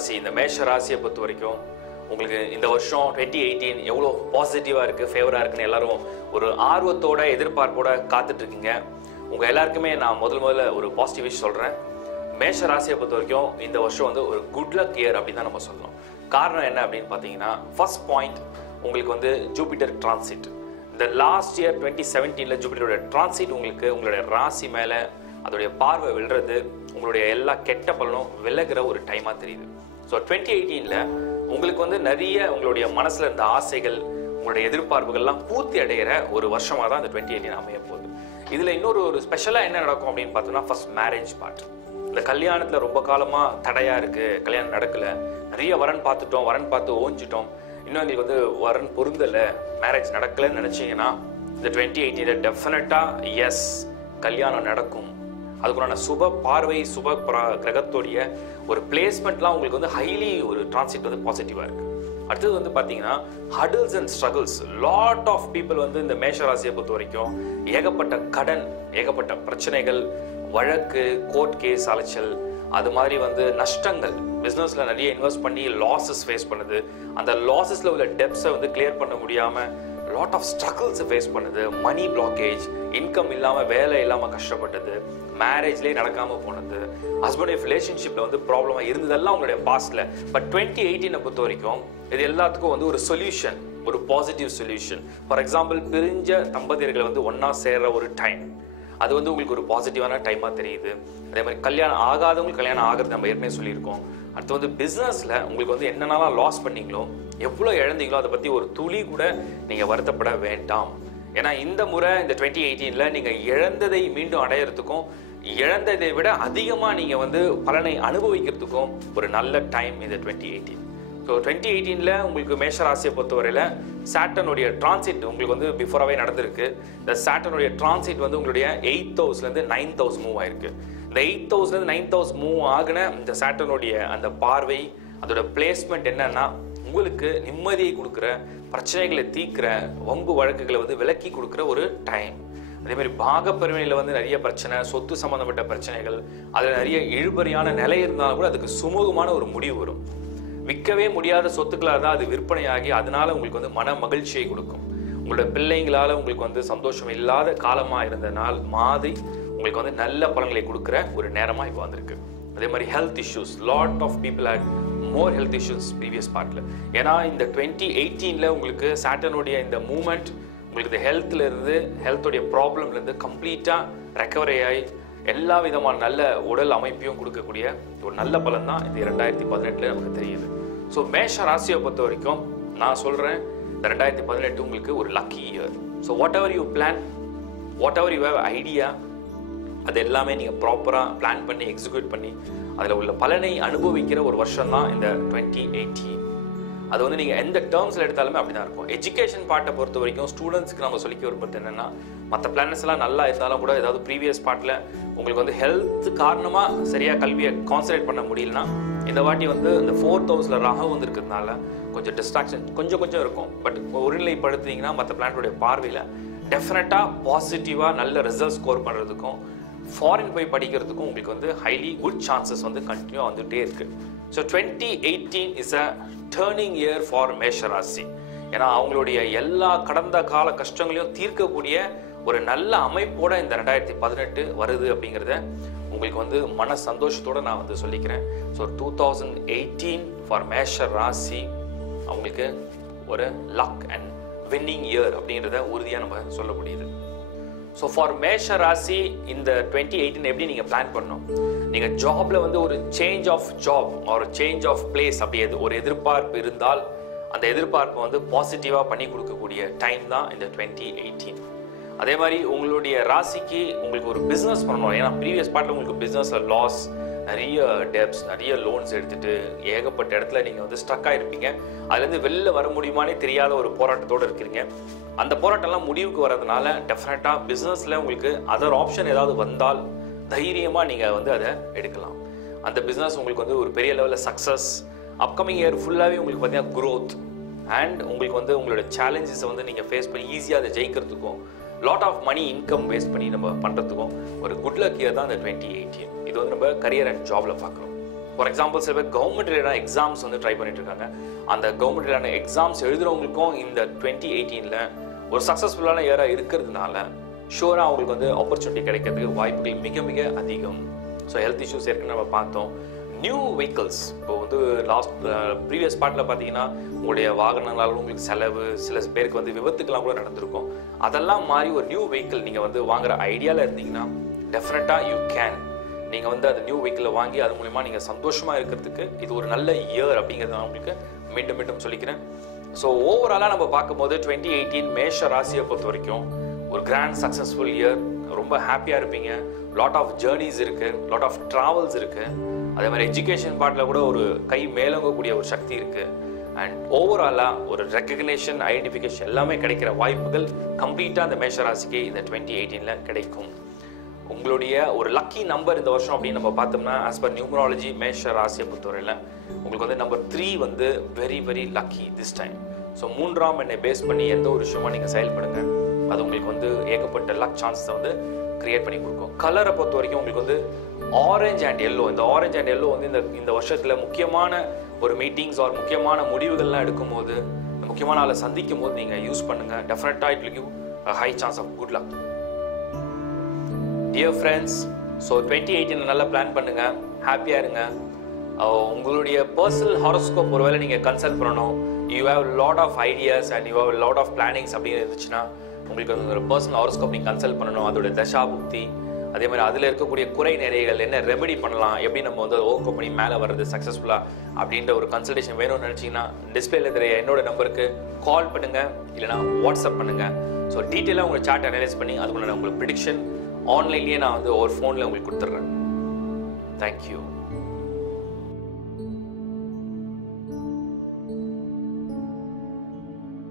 ராசி இந்த மேஷ ராசியை பொறுத்த வரைக்கும் உங்களுக்கு இந்த வருஷம் டுவெண்ட்டி எயிட்டீன் எவ்வளோ பாசிட்டிவாக இருக்குது ஃபேவராக இருக்குன்னு எல்லாரும் ஒரு ஆர்வத்தோட எதிர்பார்ப்போட காத்துட்டு இருக்கீங்க உங்கள் எல்லாருக்குமே நான் முதல் முதல்ல ஒரு பாசிட்டிவ் விஷயம் சொல்கிறேன் மேஷ ராசியை பொறுத்த வரைக்கும் இந்த வருஷம் வந்து ஒரு குட் லக் இயர் அப்படின்னு தான் நம்ம சொல்லணும். காரணம் என்ன அப்படின்னு பார்த்தீங்கன்னா ஃபர்ஸ்ட் பாயிண்ட் உங்களுக்கு வந்து ஜூபிட்டர் டிரான்சிட் இந்த லாஸ்ட் இயர் டுவெண்ட்டி செவன்டீனில் ஜூபிட்டரோட டிரான்சிட் உங்களுக்கு உங்களுடைய ராசி மேலே அதோடைய பார்வை விழுறது உங்களுடைய எல்லா கெட்ட பலனும் விலகிற ஒரு டைமாக தெரியுது. ஸோ டுவெண்ட்டி எயிட்டீனில் உங்களுக்கு வந்து நிறைய உங்களுடைய மனசில் இருந்த ஆசைகள் உங்களுடைய எதிர்பார்ப்புகள்லாம் பூர்த்தி அடைகிற ஒரு வருஷமாக தான் இந்த டுவெண்ட்டி எயிட்டீன் அமைய போகுது. இதில் இன்னொரு ஒரு ஸ்பெஷலாக என்ன நடக்கும் அப்படின்னு பார்த்தோம்னா ஃபர்ஸ்ட் மேரேஜ் பார்ட் இந்த கல்யாணத்தில் ரொம்ப காலமாக தடையாக இருக்குது கல்யாணம் நடக்கலை. நிறைய வரன் பார்த்துட்டோம் வரன் பார்த்து ஓஞ்சிட்டோம். இன்னும் எங்களுக்கு வந்து வரன் பொருந்தலை மேரேஜ் நடக்கலைன்னு நினச்சிங்கன்னா இந்த டுவெண்ட்டி எயிட்டீனில் டெஃபினட்டாக எஸ் கல்யாணம் நடக்கும். அதுக்குள்ளான சுப பார்வை சுப பிர- கிரகத்தோடைய ஒரு பிளேஸ்மெண்ட்லாம் உங்களுக்கு வந்து ஹைலி ஒரு டிரான்சிட் வந்து பாசிட்டிவாக இருக்கு. அடுத்தது வந்து பார்த்தீங்கன்னா hurdles and struggles lot of people வந்து இந்த மேஷராசியை பொறுத்த வரைக்கும் ஏகப்பட்ட கடன் ஏகப்பட்ட பிரச்சனைகள் வழக்கு கோர்ட் கேஸ் அலைச்சல் அது மாதிரி வந்து நஷ்டங்கள். பிஸ்னஸில் நிறைய இன்வெஸ்ட் பண்ணி லாஸஸ் ஃபேஸ் பண்ணுது. அந்த லாஸஸில் உள்ள டெப்ஸை வந்து கிளியர் பண்ண முடியாமல் லாட் ஆஃப் ஸ்ட்ரகிள்ஸ் ஃபேஸ் பண்ணுது. மணி பிளாக்கேஜ் இன்கம் இல்லாமல் வேலை இல்லாமல் கஷ்டப்பட்டது. மேரேஜ்லேயே நடக்காமல் போனது. ஹஸ்பண்ட் ஒய்ஃப் ரிலேஷன்ஷிப்பில் வந்து ப்ராப்ளமாக இருந்ததெல்லாம் உங்களுடைய பாஸ்டில் பட் டுவெண்ட்டி எயிட்டீனை பொறுத்த வரைக்கும் இது எல்லாத்துக்கும் வந்து ஒரு சொல்யூஷன் ஒரு பாசிட்டிவ் சொல்யூஷன் ஃபார் எக்ஸாம்பிள் பிரிஞ்ச தம்பதியர்களை வந்து ஒன்றா சேர்ற ஒரு டைம் அது வந்து உங்களுக்கு ஒரு பாசிட்டிவான டைமாக தெரியுது. அதே மாதிரி கல்யாணம் ஆகாதவங்களுக்கு கல்யாணம் ஆகிறது நம்ம ஏற்கனவே சொல்லியிருக்கோம். அடுத்து வந்து பிஸ்னஸில் உங்களுக்கு வந்து என்னென்னலாம் லாஸ் பண்ணீங்களோ எவ்வளோ இழந்தீங்களோ அதை பற்றி ஒரு துளி கூட நீங்கள் வருத்தப்பட வேண்டாம். ஏன்னா இந்த முறை இந்த டுவெண்ட்டி எயிட்டீனில் நீங்கள் இழந்ததை மீண்டும் அடையிறதுக்கும் இழந்ததை விட அதிகமாக நீங்கள் வந்து பலனை அனுபவிக்கிறதுக்கும் ஒரு நல்ல டைம் இந்த டுவெண்ட்டி எயிட்டீன் ஸோ டுவெண்ட்டி எயிட்டீனில் உங்களுக்கு மேஷராசியை பொறுத்தவரையில் சாட்டனுடைய டிரான்சிட் உங்களுக்கு வந்து பிஃபோராகவே நடந்திருக்கு. இந்த சாட்டனுடைய டிரான்சிட் வந்து உங்களுடைய எயித் ஹவுஸ்லேருந்து நைன்த் ஹவுஸ் மூவ் ஆயிருக்கு. இந்த எயித் ஹவுஸ்லேருந்து நைன்த் ஹவுஸ் மூவ் ஆகின இந்த சாட்டனுடைய அந்த பார்வை அதோட பிளேஸ்மெண்ட் என்னன்னா உங்களுக்கு நிம்மதியை கொடுக்குற பிரச்சனைகளை தீர்க்கிற வம்பு வழக்குகளை வந்து விலக்கி கொடுக்குற ஒரு டைம் அதே மாதிரி பாகப்பெருமையில் வந்து நிறைய பிரச்சனை சொத்து சம்பந்தப்பட்ட பிரச்சனைகள் அதில் நிறைய இழுபறியான நிலை இருந்தாலும் கூட அதுக்கு சுமூகமான ஒரு முடிவு வரும். விற்கவே முடியாத சொத்துக்களாக இருந்தால் அது விற்பனையாகி அதனால உங்களுக்கு வந்து மன மகிழ்ச்சியை கொடுக்கும். உங்களோட பிள்ளைங்களால உங்களுக்கு வந்து சந்தோஷம் இல்லாத காலமாக இருந்த நாள் மாதிரி உங்களுக்கு வந்து நல்ல பலன்களை கொடுக்குற ஒரு நேரமாக இப்போ வந்திருக்கு. அதே மாதிரி health issues lot of people add more health issues previous பார்ட்டில் ஏன்னா இந்த டுவெண்ட்டி எயிட்டீனில் உங்களுக்கு சாட்டனுடைய இந்த மூமெண்ட் உங்களுக்கு இந்த ஹெல்த்லேருந்து ஹெல்த்துடைய ப்ராப்ளம்லேருந்து கம்ப்ளீட்டாக ரெக்கவரி ஆகி எல்லா விதமான நல்ல உடல் அமைப்பையும் கொடுக்கக்கூடிய ஒரு நல்ல பலன் தான் இந்த ரெண்டாயிரத்தி பதினெட்டில் நமக்கு தெரியுது. ஸோ மேஷ ராசியை பொறுத்த வரைக்கும் நான் சொல்கிறேன் இந்த ரெண்டாயிரத்தி பதினெட்டு உங்களுக்கு ஒரு lucky year so whatever you plan whatever you have idea அது எல்லாமே நீங்கள் ப்ராப்பராக பிளான் பண்ணி எக்ஸிக்யூட் பண்ணி அதில் உள்ள பலனை அனுபவிக்கிற ஒரு வருஷம் தான் இந்த டுவெண்ட்டி எயிட்டீன் அது வந்து நீங்கள் எந்த டேர்ம்ஸில் எடுத்தாலுமே அப்படி தான் இருக்கும். எஜுகேஷன் பார்ட்டை பொறுத்த வரைக்கும் ஸ்டூடெண்ட்ஸ்க்கு நம்ம சொல்லிக்க விரும்புறது என்னென்னா மற்ற பிளானட்ஸ் எல்லாம் நல்லா இருந்தாலும் கூட ஏதாவது ப்ரீவியஸ் பார்ட்டில் உங்களுக்கு வந்து ஹெல்த் காரணமாக சரியாக கல்வியை கான்சன்ட்ரேட் பண்ண முடியலனா இந்த வாட்டி வந்து இந்த ஃபோர்த் ஹவுஸில் ராகு வந்திருக்கிறதுனால கொஞ்சம் டிஸ்ட்ராக்ஷன் கொஞ்சம் கொஞ்சம் இருக்கும். பட் ஒருநிலைப்படுத்துனீங்கன்னா மற்ற பிளானட்டோடைய பார்வையில் டெஃபினட்டாக பாசிட்டிவாக நல்ல ரிசல்ட் ஸ்கோர் பண்ணுறதுக்கும் ஃபாரின் போய் படிக்கிறதுக்கும் உங்களுக்கு வந்து ஹைலி குட் சான்சஸ் வந்து கண்டினியூ வந்துகிட்டே இருக்கு. So twenty eighteen is a turning year for மேஷராசி ஏன்னா அவங்களுடைய எல்லா கடந்த கால கஷ்டங்களையும் தீர்க்கக்கூடிய ஒரு நல்ல அமைப்போட இந்த ரெண்டாயிரத்தி பதினெட்டு வருது அப்படிங்கிறத உங்களுக்கு வந்து மன சந்தோஷத்தோட நான் வந்து சொல்லிக்கிறேன். So two thousand eighteen for measure ராசி அவங்களுக்கு ஒரு லக் அண்ட் வின்னிங் இயர் அப்படிங்கிறத உறுதியாக நம்ம சொல்ல முடியுது. ஸோ ஃபார் மேஷ ராசி இந்த டுவெண்ட்டி எயிட்டின் எப்படி நீங்கள் பிளான் பண்ணணும்? நீங்கள் ஜாப்ல வந்து ஒரு சேஞ்ச் ஆஃப் ஜாப் ஒரு சேஞ்ச் ஆஃப் பிளேஸ் அப்படி எது ஒரு எதிர்பார்ப்பு இருந்தால் அந்த எதிர்பார்ப்பை வந்து பாசிட்டிவாக பண்ணி கொடுக்கக்கூடிய டைம் தான் இந்த டுவெண்ட்டி எயிட்டீன் அதே மாதிரி உங்களுடைய ராசிக்கு உங்களுக்கு ஒரு பிஸ்னஸ் பண்ணணும். ஏன்னா ப்ரீவியஸ் பார்ட்டில் உங்களுக்கு பிஸ்னஸில் லாஸ் நிறைய டெப்ஸ் நிறைய லோன்ஸ் எடுத்துட்டு ஏகப்பட்ட இடத்துல நீங்கள் வந்து ஸ்டக் ஆகிருப்பீங்க அதுலேருந்து வெளில வர முடியுமானே தெரியாத ஒரு போராட்டத்தோடு இருக்கிறீங்க. அந்த போராட்டம்லாம் முடிவுக்கு வரதுனால டெஃபினட்டாக பிஸ்னஸில் உங்களுக்கு அதர் ஆப்ஷன் ஏதாவது வந்தால் தைரியமாக நீங்கள் வந்து அதை எடுக்கலாம். அந்த பிஸ்னஸ் உங்களுக்கு வந்து ஒரு பெரிய லெவலில் சக்ஸஸ் அப்கமிங் இயர் ஃபுல்லாகவே உங்களுக்கு பார்த்தீங்கன்னா க்ரோத் அண்ட் உங்களுக்கு வந்து உங்களோட சேலஞ்சஸை வந்து நீங்கள் ஃபேஸ் பண்ணி ஈஸியாக அதை ஜெயிக்கிறதுக்கும் lot of money income waste பண்ணி நம்ம பண்ணுறதுக்கும் ஒரு குட் லக் இயர் தான் அந்த டுவெண்ட்டி எயிட்டீன் இது வந்து நம்ம கரியர் அண்ட் ஜாப்ல பார்க்குறோம். ஃபார் எக்ஸாம்பிள் சில பேர் கவர்மெண்ட் ரிலேட்டான எக்ஸாம்ஸ் வந்து ட்ரை பண்ணிட்டு இருக்காங்க. அந்த கவர்மெண்ட் ரிலேட்டான எக்ஸாம்ஸ் எழுதுறவங்களுக்கும் இந்த டுவெண்ட்டி எயிட்டீனில் ஒரு சக்ஸஸ்ஃபுல்லான இயராக இருக்கிறதுனால ஷுவராக அவங்களுக்கு வந்து ஆப்பர்ச்சுனிட்டி கிடைக்கிறதுக்கு வாய்ப்புகள் மிக மிக அதிகம். ஸோ ஹெல்த் இஷ்யூஸ் ஏற்கனவே நம்ம பார்த்தோம். நியூ வெஹிக்கிள்ஸ் இப்போ வந்து லாஸ்ட் ப்ரீவியஸ் பார்ட்டில் பார்த்தீங்கன்னா உங்களுடைய வாகனங்களால் உங்களுக்கு செலவு சில பேருக்கு வந்து விபத்துக்கெல்லாம் கூட நடந்திருக்கும். அதெல்லாம் மாறி ஒரு நியூ வெஹிக்கிள் நீங்கள் வந்து வாங்குற ஐடியாவில் இருந்தீங்கன்னா டெஃபினட்டாக யூ கேன் நீங்கள் வந்து அந்த நியூ வெஹிக்கிளை வாங்கி அது மூலிமா நீங்கள் சந்தோஷமாக இருக்கிறதுக்கு இது ஒரு நல்ல இயர் அப்படிங்கிறத நான் உங்களுக்கு மீண்டும் மீண்டும் சொல்லிக்கிறேன். ஸோ ஓவராலாக நம்ம பார்க்கும்போது டுவெண்ட்டி எயிட்டீன் மேஷ ராசியை பொறுத்த வரைக்கும் ஒரு கிராண்ட் சக்ஸஸ்ஃபுல் இயர் ரொம்ப ஹாப்பியாக இருப்பீங்க. லாட் ஆஃப் ஜேர்னிஸ் இருக்குது லாட் ஆஃப் ட்ராவல்ஸ் இருக்குது அதே மாதிரி எஜுகேஷன் பார்ட்டில் கூட ஒரு கை மேலோங்கக்கூடிய ஒரு சக்தி இருக்குது அண்ட் ஓவராலாக ஒரு ரெக்கக்னேஷன் ஐடென்டிஃபிகேஷன் எல்லாமே கிடைக்கிற வாய்ப்புகள் கம்ப்ளீட்டாக அந்த மேஷ ராசிக்கு இந்த டுவெண்ட்டி எயிட்டீனில் கிடைக்கும். உங்களுடைய ஒரு லக்கி நம்பர் இந்த வருஷம் அப்படின்னு நம்ம பார்த்தோம்னா ஆஸ் பர் நியூமராலஜி மேஷ ராசியை பொறுத்தவரையில் உங்களுக்கு வந்து நம்பர் த்ரீ வந்து very very lucky this time so மூன்றாம் என்னை பேஸ் பண்ணி எந்த ஒரு விஷயமா நீங்கள் செயல்படுங்க அது உங்களுக்கு வந்து ஏகப்பட்ட லக் சான்ஸை வந்து கிரியேட் பண்ணி கொடுக்கும். கலரை பொறுத்த வரைக்கும் உங்களுக்கு வந்து ஆரஞ்ச் அண்ட் எல்லோ இந்த ஆரஞ்ச் அண்ட் எல்லோ வந்து இந்த இந்த வருஷத்தில் முக்கியமான ஒரு மீட்டிங்ஸ் ஆர் முக்கியமான முடிவுகள்லாம் எடுக்கும்போது முக்கியமான ஆளை சந்திக்கும் போது நீங்கள் யூஸ் பண்ணுங்கள் டெஃபினட்டாக it will high chance of good luck dear friends so twenty eighteen நல்லா பிளான் பண்ணுங்க. ஹாப்பியாக இருங்க. உங்களுடைய பர்சனல் ஹாரோஸ்கோப் ஒருவேளை நீங்கள் கன்சல்ட் பண்ணணும். You have lot of ideas and you have lot of plannings அப்படின்னு இருந்துச்சுன்னா உங்களுக்கு ஒரு பர்சனல் ஹாரோஸ்கோப் நீங்கள் கன்சல்ட் பண்ணணும். அதோட தசாபுக்தி அதே மாதிரி அதில் இருக்கக்கூடிய குறை நிறைகள் என்ன ரெமெடி பண்ணலாம் எப்படி நம்ம வந்து ஓவர் கம் பண்ணி மேலே வர்றது சக்ஸஸ்ஃபுல்லாக அப்படின்ற ஒரு கன்சல்டேஷன் வேணும்னு நினச்சிங்கன்னா டிஸ்பிளேல தெரிய என்னோட நம்பருக்கு கால் பண்ணுங்கள் இல்லைனா வாட்ஸ்அப் பண்ணுங்க. ஸோ டீட்டெயிலாக உங்கள் சார்ட் அனலைஸ் பண்ணி அதுக்குள்ள உங்களுக்கு ப்ரிடிக்ஷன் ஆன்லைன்லேயே நான் வந்து ஒரு ஃபோனில் உங்களுக்கு கொடுத்துட்றேன். தேங்க்யூ